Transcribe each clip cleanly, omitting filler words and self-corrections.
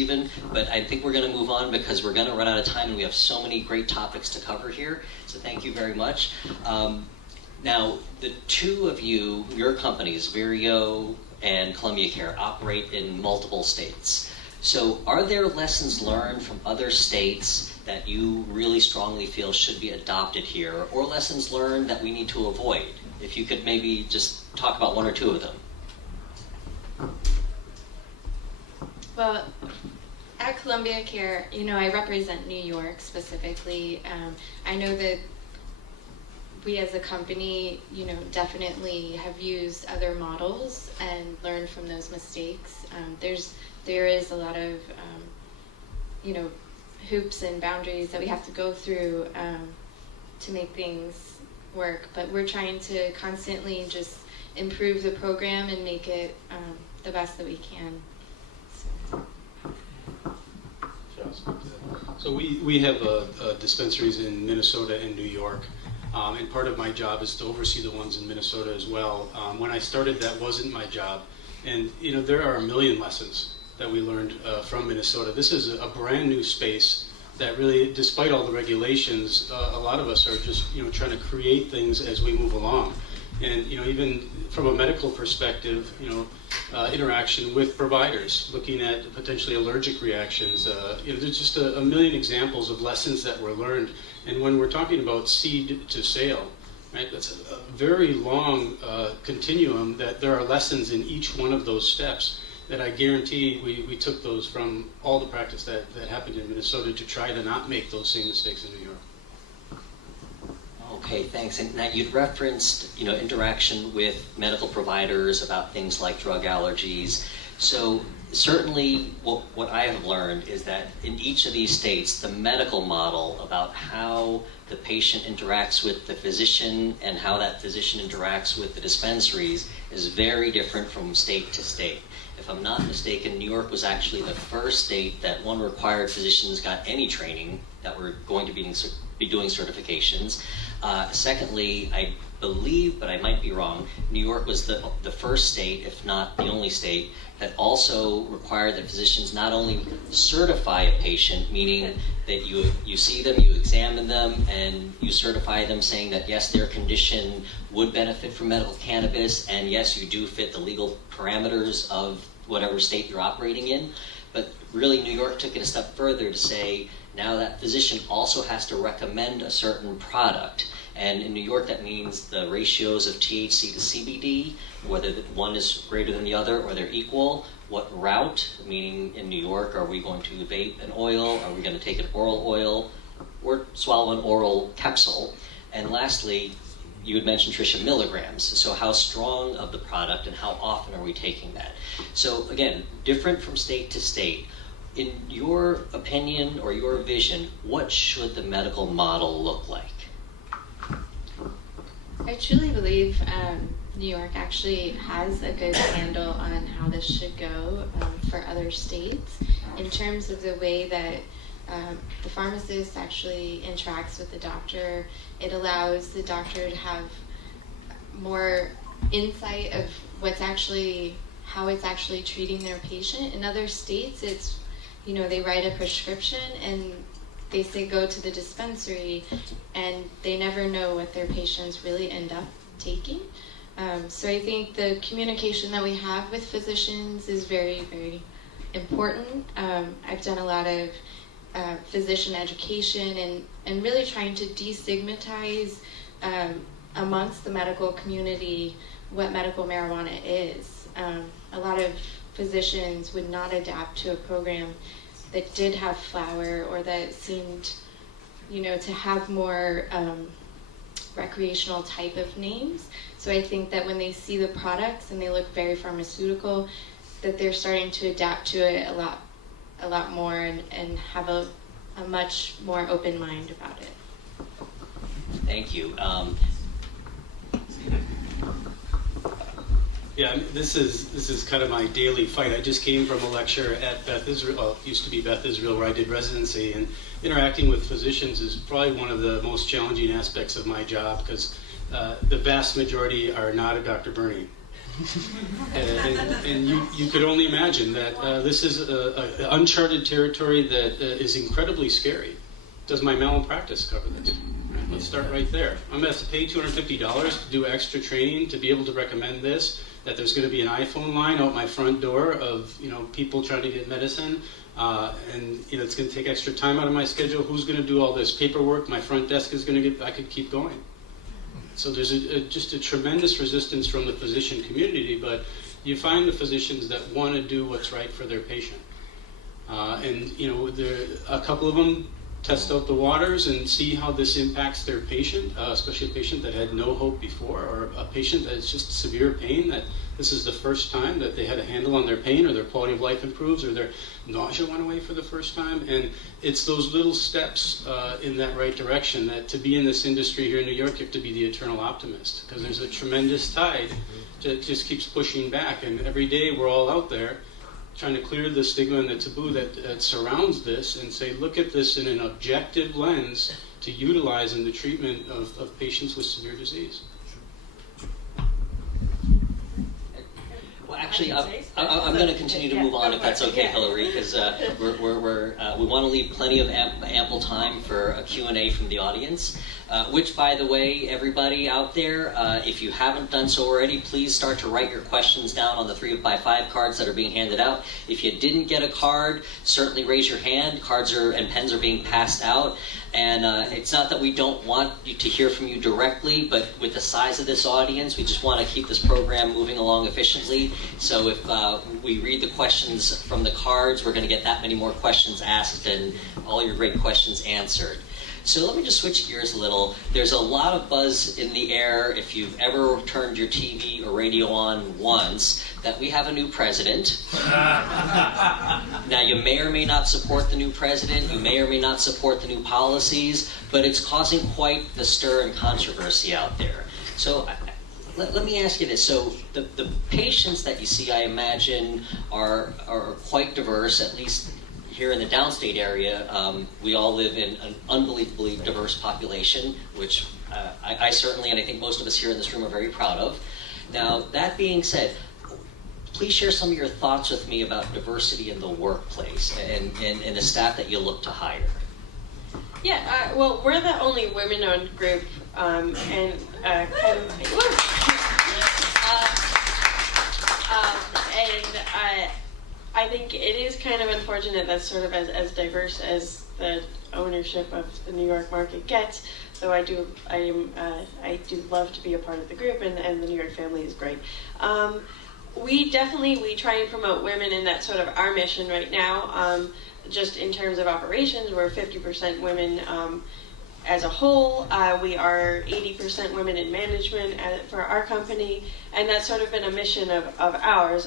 Stephen, but I think we're going to move on because we're going to run out of time and we have so many great topics to cover here. So thank you very much. Now, the two of you, your companies, Vireo and Columbia Care, operate in multiple states. So are there lessons learned from other states that you really strongly feel should be adopted here, or lessons learned that we need to avoid? If you could maybe just talk about one or two of them. Well, at Columbia Care, I represent New York specifically. I know that we as a company, definitely have used other models and learned from those mistakes. There is a lot of, hoops and boundaries that we have to go through to make things work. But we're trying to constantly just improve the program and make it the best that we can. So we have dispensaries in Minnesota and New York, and part of my job is to oversee the ones in Minnesota as well. When I started, that wasn't my job, and there are a million lessons that we learned from Minnesota. This is a brand new space that really, despite all the regulations, a lot of us are just trying to create things as we move along. And even from a medical perspective, interaction with providers, looking at potentially allergic reactions. There's just a million examples of lessons that were learned. And when we're talking about seed to sale, right, that's a very long continuum that there are lessons in each one of those steps that I guarantee we took those from all the practice that happened in Minnesota to try to not make those same mistakes in New York. Okay, thanks. And now you'd referenced, interaction with medical providers about things like drug allergies. So certainly what I have learned is that in each of these states, the medical model about how the patient interacts with the physician and how that physician interacts with the dispensaries is very different from state to state. If I'm not mistaken, New York was actually the first state that required physicians got any training that were going to be doing certifications. Secondly, I believe, but I might be wrong, New York was the first state, if not the only state, that also required that physicians not only certify a patient, meaning that you see them, you examine them, and you certify them saying that yes, their condition would benefit from medical cannabis, and yes, you do fit the legal parameters of whatever state you're operating in. But really, New York took it a step further to say, now that physician also has to recommend a certain product. And in New York, that means the ratios of THC to CBD, whether one is greater than the other or they're equal. What route, meaning in New York, are we going to vape an oil? Are we going to take an oral oil or swallow an oral capsule? And lastly, you had mentioned, Tricia, milligrams. So how strong of the product and how often are we taking that? So again, different from state to state. In your opinion or your vision, what should the medical model look like? I truly believe New York actually has a good handle on how this should go for other states in terms of the way that the pharmacist actually interacts with the doctor. It allows the doctor to have more insight of how it's actually treating their patient. In other states, it's, they write a prescription and they say go to the dispensary, and they never know what their patients really end up taking. So I think the communication that we have with physicians is very, very important. I've done a lot of physician education and really trying to destigmatize amongst the medical community what medical marijuana is. A lot of physicians would not adapt to a program that did have flower or that seemed, to have more recreational type of names. So I think that when they see the products and they look very pharmaceutical, that they're starting to adapt to it a lot more and have a much more open mind about it. Thank you. Yeah, this is kind of my daily fight. I just came from a lecture at Beth Israel, used to be Beth Israel, where I did residency, and interacting with physicians is probably one of the most challenging aspects of my job because the vast majority are not a Dr. Bernie. And you could only imagine that this is a uncharted territory that is incredibly scary. Does my malpractice cover this? Right, let's start right there. I'm going to have to pay $250 to do extra training to be able to recommend this, that there's going to be an iPhone line out my front door of people trying to get medicine, and it's going to take extra time out of my schedule. Who's going to do all this paperwork? My front desk is going to get, I could keep going. So there's just a tremendous resistance from the physician community, but you find the physicians that want to do what's right for their patient. A couple of them test out the waters and see how this impacts their patient, especially a patient that had no hope before, or a patient that's just severe pain, that this is the first time that they had a handle on their pain, or their quality of life improves, or their nausea went away for the first time. And it's those little steps in that right direction that to be in this industry here in New York, you have to be the eternal optimist, because there's a tremendous tide that just keeps pushing back. And every day we're all out there trying to clear the stigma and the taboo that surrounds this, and say, look at this in an objective lens to utilize in the treatment of patients with severe disease. Well, actually, I'm going to continue to move on if that's okay, Hillary, because we want to leave plenty of ample time for a Q&A from the audience, which, by the way, everybody out there, if you haven't done so already, please start to write your questions down on the 3x5 cards that are being handed out. If you didn't get a card, certainly raise your hand. Cards and pens are being passed out. And it's not that we don't want you to hear from you directly, but with the size of this audience, we just want to keep this program moving along efficiently. So if we read the questions from the cards, we're going to get that many more questions asked and all your great questions answered. So let me just switch gears a little. There's a lot of buzz in the air, if you've ever turned your TV or radio on once, that we have a new president. Now, you may or may not support the new president, you may or may not support the new policies, but it's causing quite the stir and controversy out there. So let me ask you this. So the patients that you see, I imagine, are quite diverse, at least here in the downstate area. We all live in an unbelievably diverse population, which I certainly, and I think most of us here in this room, are very proud of. Now, that being said, please share some of your thoughts with me about diversity in the workplace and the staff that you look to hire. Yeah, well, we're the only women-owned group, and I think it is kind of unfortunate that sort of as diverse as the ownership of the New York market gets. Though I do love to be a part of the group, and the New York family is great. We try and promote women in that sort of our mission right now. Just in terms of operations, we're 50% women as a whole. We are 80% women in management for our company, and that's sort of been a mission of ours.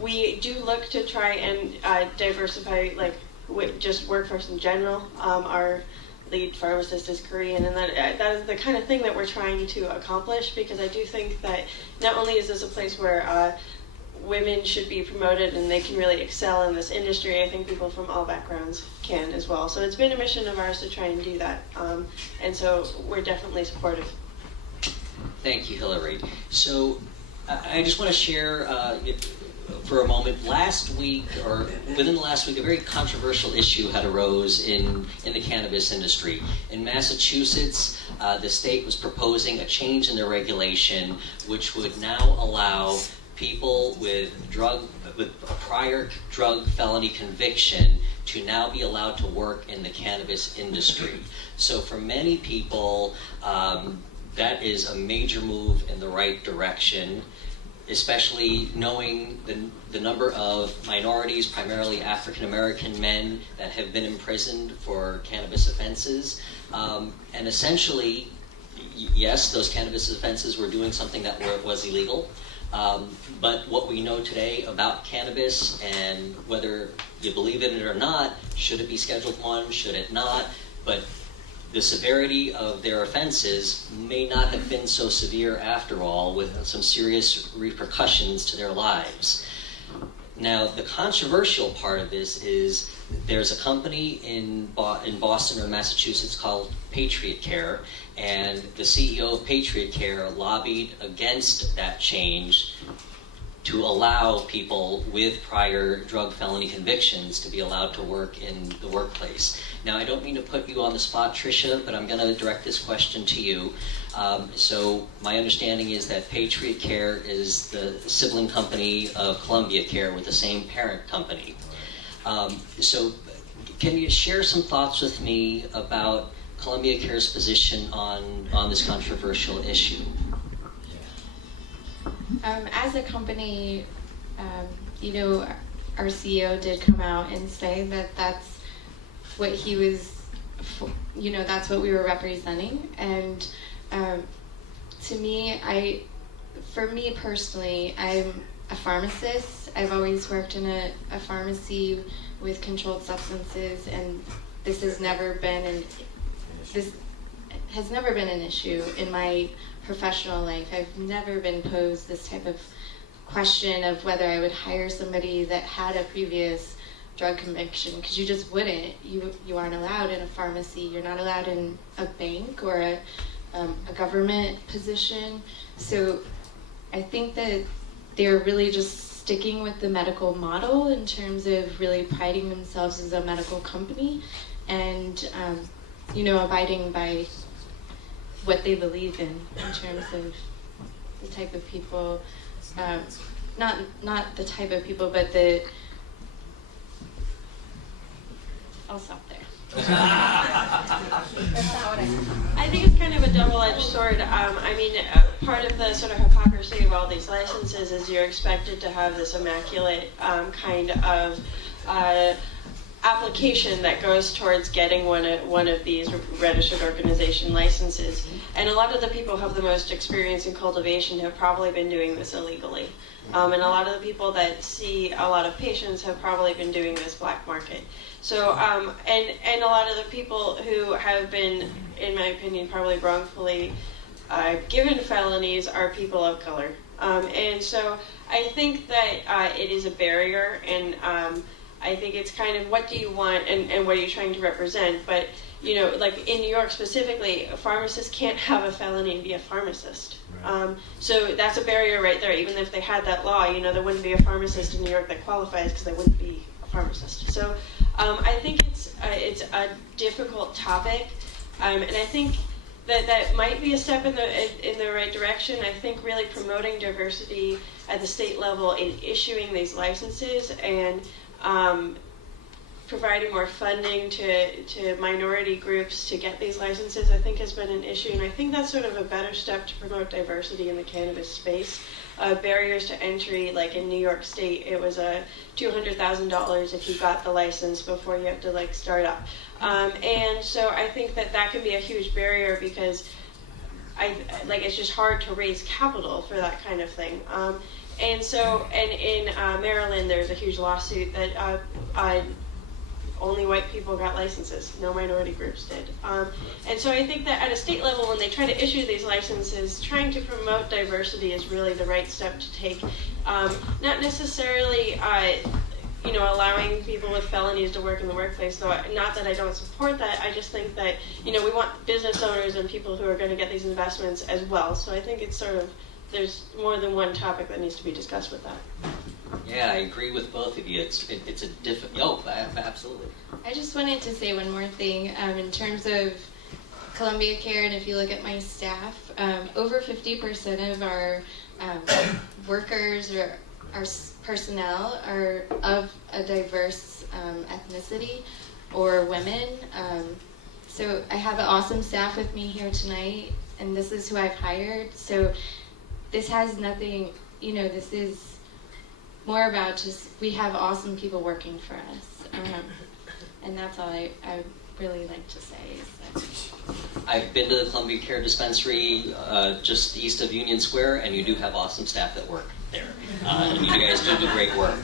We do look to try and diversify, just workforce in general. Our lead pharmacist is Korean, and that is the kind of thing that we're trying to accomplish, because I do think that not only is this a place where women should be promoted and they can really excel in this industry, I think people from all backgrounds can as well. So it's been a mission of ours to try and do that, and so we're definitely supportive. Thank you, Hillary. So I just want to share for a moment. Last week, or within the last week, a very controversial issue had arose in the cannabis industry. In Massachusetts, the state was proposing a change in their regulation, which would now allow people with a prior drug felony conviction to now be allowed to work in the cannabis industry. So for many people, that is a major move in the right direction, especially knowing the number of minorities, primarily African American men, that have been imprisoned for cannabis offenses. And essentially, yes, those cannabis offenses were doing something that was illegal. But what we know today about cannabis, and whether you believe in it or not, should it be Schedule 1, should it not, but the severity of their offenses may not have been so severe after all, with some serious repercussions to their lives. Now, the controversial part of this is there's a company in Boston or Massachusetts called Patriot Care, and the CEO of Patriot Care lobbied against that change to allow people with prior drug felony convictions to be allowed to work in the workplace. Now, I don't mean to put you on the spot, Tricia, but I'm going to direct this question to you. So my understanding is that Patriot Care is the sibling company of Columbia Care with the same parent company. So can you share some thoughts with me about Columbia Care's position on this controversial issue? As a company, our CEO did come out and say that that's what he was, that's what we were representing. And to me, for me personally, I'm a pharmacist. I've always worked in a pharmacy with controlled substances, and this has never been an issue in my professional life. I've never been posed this type of question of whether I would hire somebody that had a previous drug conviction, because you just wouldn't. You aren't allowed in a pharmacy. You're not allowed in a bank or a government position. So I think that they're really just sticking with the medical model in terms of really priding themselves as a medical company and abiding by what they believe in terms of the type of people, not the type of people, but I'll stop there. I think it's kind of a double-edged sword. Part of the sort of hypocrisy of all these licenses is you're expected to have this immaculate kind of application that goes towards getting one of these registered organization licenses. And a lot of the people who have the most experience in cultivation have probably been doing this illegally. And a lot of the people that see a lot of patients have probably been doing this black market. So, and a lot of the people who have been, in my opinion, probably wrongfully given felonies are people of color. And so I think that it is a barrier, and I think it's kind of what do you want and what are you trying to represent. But, like in New York specifically, a pharmacist can't have a felony and be a pharmacist. Right. So that's a barrier right there. Even if they had that law, there wouldn't be a pharmacist in New York that qualifies because they wouldn't be a pharmacist. So I think it's a difficult topic, and I think that might be a step in the right direction. I think really promoting diversity at the state level in issuing these licenses and providing more funding to minority groups to get these licenses, I think has been an issue, and I think that's sort of a better step to promote diversity in the cannabis space. Barriers to entry, like in New York State, it was $200,000 if you got the license before you have to start up. And so I think that can be a huge barrier because it's just hard to raise capital for that kind of thing. And in Maryland, there's a huge lawsuit that only white people got licenses, no minority groups did. And so I think that at a state level, when they try to issue these licenses, trying to promote diversity is really the right step to take. Not necessarily, allowing people with felonies to work in the workplace, though. Not that I don't support that. I just think that, we want business owners and people who are going to get these investments as well. So I think it's sort of, there's more than one topic that needs to be discussed with that. Yeah, I agree with both of you. It's a difficult. Absolutely. I just wanted to say one more thing in terms of Columbia Care, and if you look at my staff, over 50% of our workers or our personnel are of a diverse ethnicity or women. So I have an awesome staff with me here tonight, and this is who I've hired. So this has nothing, this is more about just we have awesome people working for us. And that's all I really like to say. I've been to the Columbia Care Dispensary just east of Union Square, and you do have awesome staff that work there. And you guys do great work.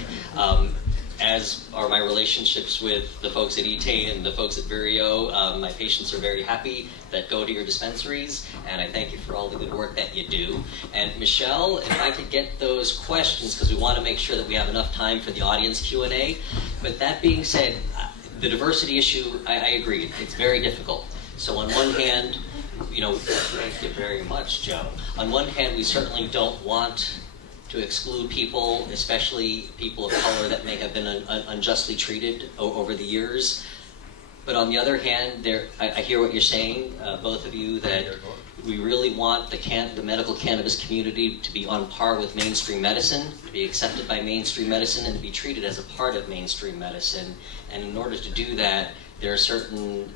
As are my relationships with the folks at Etain and the folks at Vireo. My patients are very happy that go to your dispensaries, and I thank you for all the good work that you do. And Michelle, if I could get those questions, because we want to make sure that we have enough time for the audience Q&A. But that being said, the diversity issue, I agree, it's very difficult. So on one hand, thank you very much, Joe. On one hand, we certainly don't want to exclude people, especially people of color that may have been unjustly treated over the years. But on the other hand, I hear what you're saying, both of you, that we really want the medical cannabis community to be on par with mainstream medicine, to be accepted by mainstream medicine, and to be treated as a part of mainstream medicine. And in order to do that, there are certain,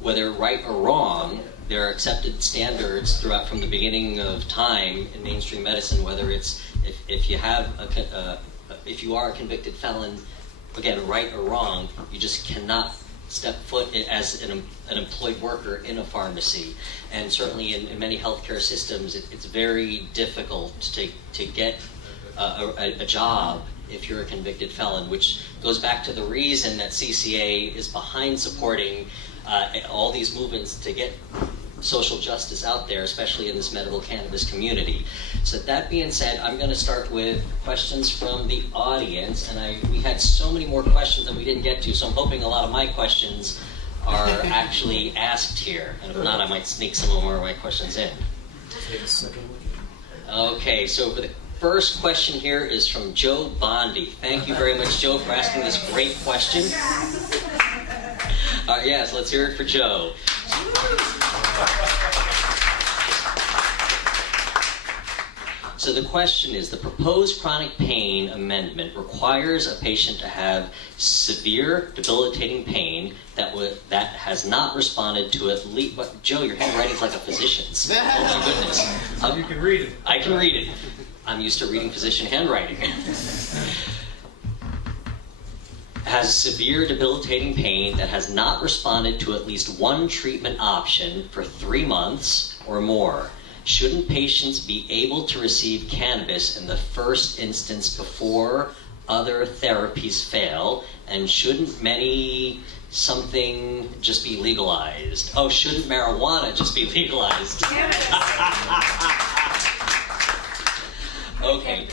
whether right or wrong, there are accepted standards throughout from the beginning of time in mainstream medicine. Whether it's if you are a convicted felon, again, right or wrong, you just cannot step foot as an employed worker in a pharmacy. And certainly in many healthcare systems, it's very difficult to get a job if you're a convicted felon, which goes back to the reason that CCA is behind supporting all these movements to get social justice out there, especially in this medical cannabis community. So that being said, I'm going to start with questions from the audience, and we had so many more questions that we didn't get to, so I'm hoping a lot of my questions are actually asked here, and if not, I might sneak some more of my questions in. Okay, so for the first question here is from Joe Bondi. Thank you very much, Joe, for asking this great question. Yes, let's hear it for Joe. So the question is, the proposed chronic pain amendment requires a patient to have severe, debilitating pain that has not responded to at least... Joe, your handwriting's like a physician's. Oh my goodness. You can read it. I can read it. I'm used to reading physician handwriting. Has severe debilitating pain that has not responded to at least one treatment option for 3 months or more. Shouldn't patients be able to receive cannabis in the first instance before other therapies fail? And shouldn't something just be legalized? Oh, shouldn't marijuana just be legalized? Okay,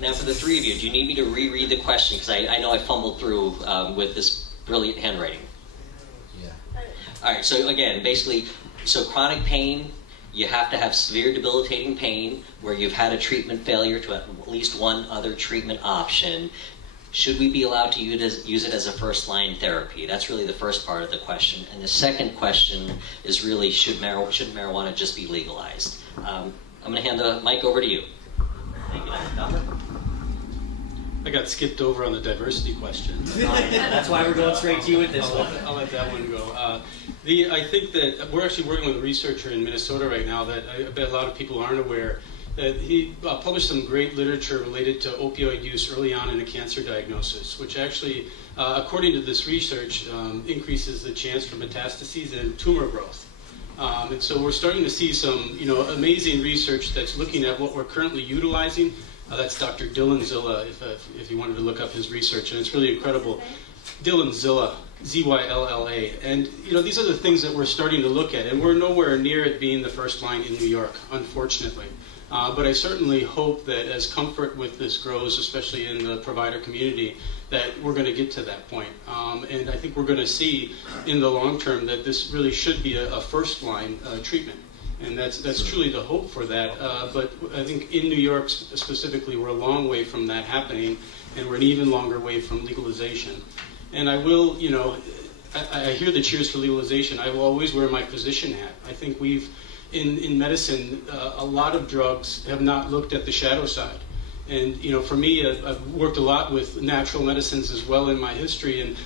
now for the three of you, do you need me to reread the question? Because I know I fumbled through with this brilliant handwriting. Yeah. All right, so again, basically, so chronic pain, you have to have severe debilitating pain where you've had a treatment failure to at least one other treatment option. Should we be allowed to use it as a first-line therapy? That's really the first part of the question. And the second question is really, should marijuana just be legalized? I'm going to hand the mic over to you. Thank you, Dr. Dahmer. I got skipped over on the diversity question. That's why we're going straight to you with this one. I'll let that one go. I think that we're actually working with a researcher in Minnesota right now that I bet a lot of people aren't aware. That he published some great literature related to opioid use early on in a cancer diagnosis, which actually, according to this research, increases the chance for metastases and tumor growth. And so we're starting to see some, amazing research that's looking at what we're currently utilizing. That's Dr. Dylan Zilla, if you wanted to look up his research, and it's really incredible. Dylan Zilla, Z-Y-L-L-A. And, these are the things that we're starting to look at, and we're nowhere near it being the first line in New York, unfortunately. But I certainly hope that as comfort with this grows, especially in the provider community, that we're going to get to that point. And I think we're going to see in the long term that this really should be a first-line treatment. And that's truly the hope for that. But I think in New York specifically, we're a long way from that happening, and we're an even longer way from legalization. And I will, I hear the cheers for legalization. I will always wear my physician hat. I think in medicine, a lot of drugs have not looked at the shadow side. And, for me, I've worked a lot with natural medicines as well in my history, and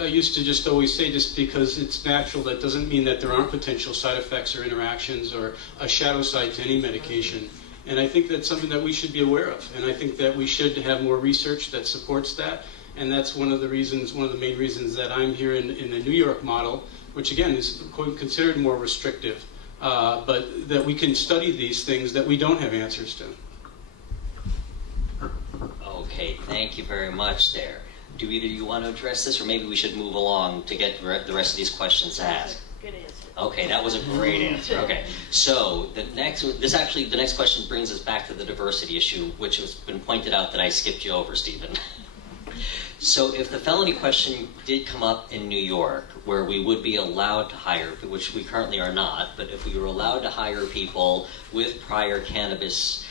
I used to just always say, just because it's natural, that doesn't mean that there aren't potential side effects or interactions or a shadow side to any medication. And I think that's something that we should be aware of. And I think that we should have more research that supports that. And that's one of the main reasons that I'm here in the New York model, which again is considered more restrictive. But that we can study these things that we don't have answers to. Okay, thank you very much there. Do either of you want to address this, or maybe we should move along to get the rest of these questions asked? Good answer. Okay, that was a great answer. Okay, so the next question brings us back to the diversity issue, which has been pointed out that I skipped you over, Stephen. So if the felony question did come up in New York, where we would be allowed to hire, which we currently are not, but if we were allowed to hire people with prior cannabis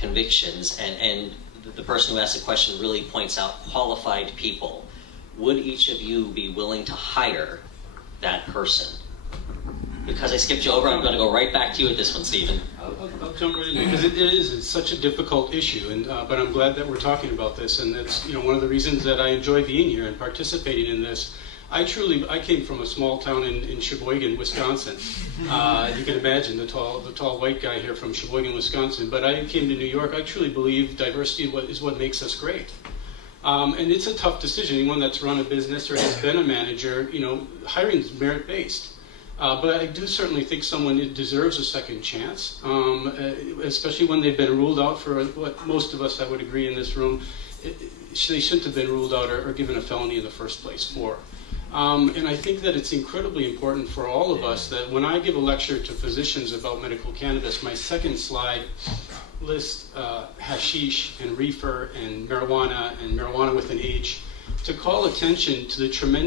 convictions, and the person who asked the question really points out qualified people. Would each of you be willing to hire that person? Because I skipped you over, I'm going to go right back to you with this one, Stephen. I'll jump right in because it's such a difficult issue, and but I'm glad that we're talking about this, and that's one of the reasons that I enjoy being here and participating in this. I came from a small town in Sheboygan, Wisconsin. You can imagine the tall white guy here from Sheboygan, Wisconsin. But I came to New York. I truly believe diversity is what makes us great. And it's a tough decision. Anyone that's run a business or has been a manager, hiring is merit-based. But I do certainly think someone deserves a second chance, especially when they've been ruled out for what most of us, I would agree in this room, they shouldn't have been ruled out or given a felony in the first place for. And I think that it's incredibly important for all of us that when I give a lecture to physicians about medical cannabis, my second slide lists hashish and reefer and marijuana with an H, to call attention to the tremendous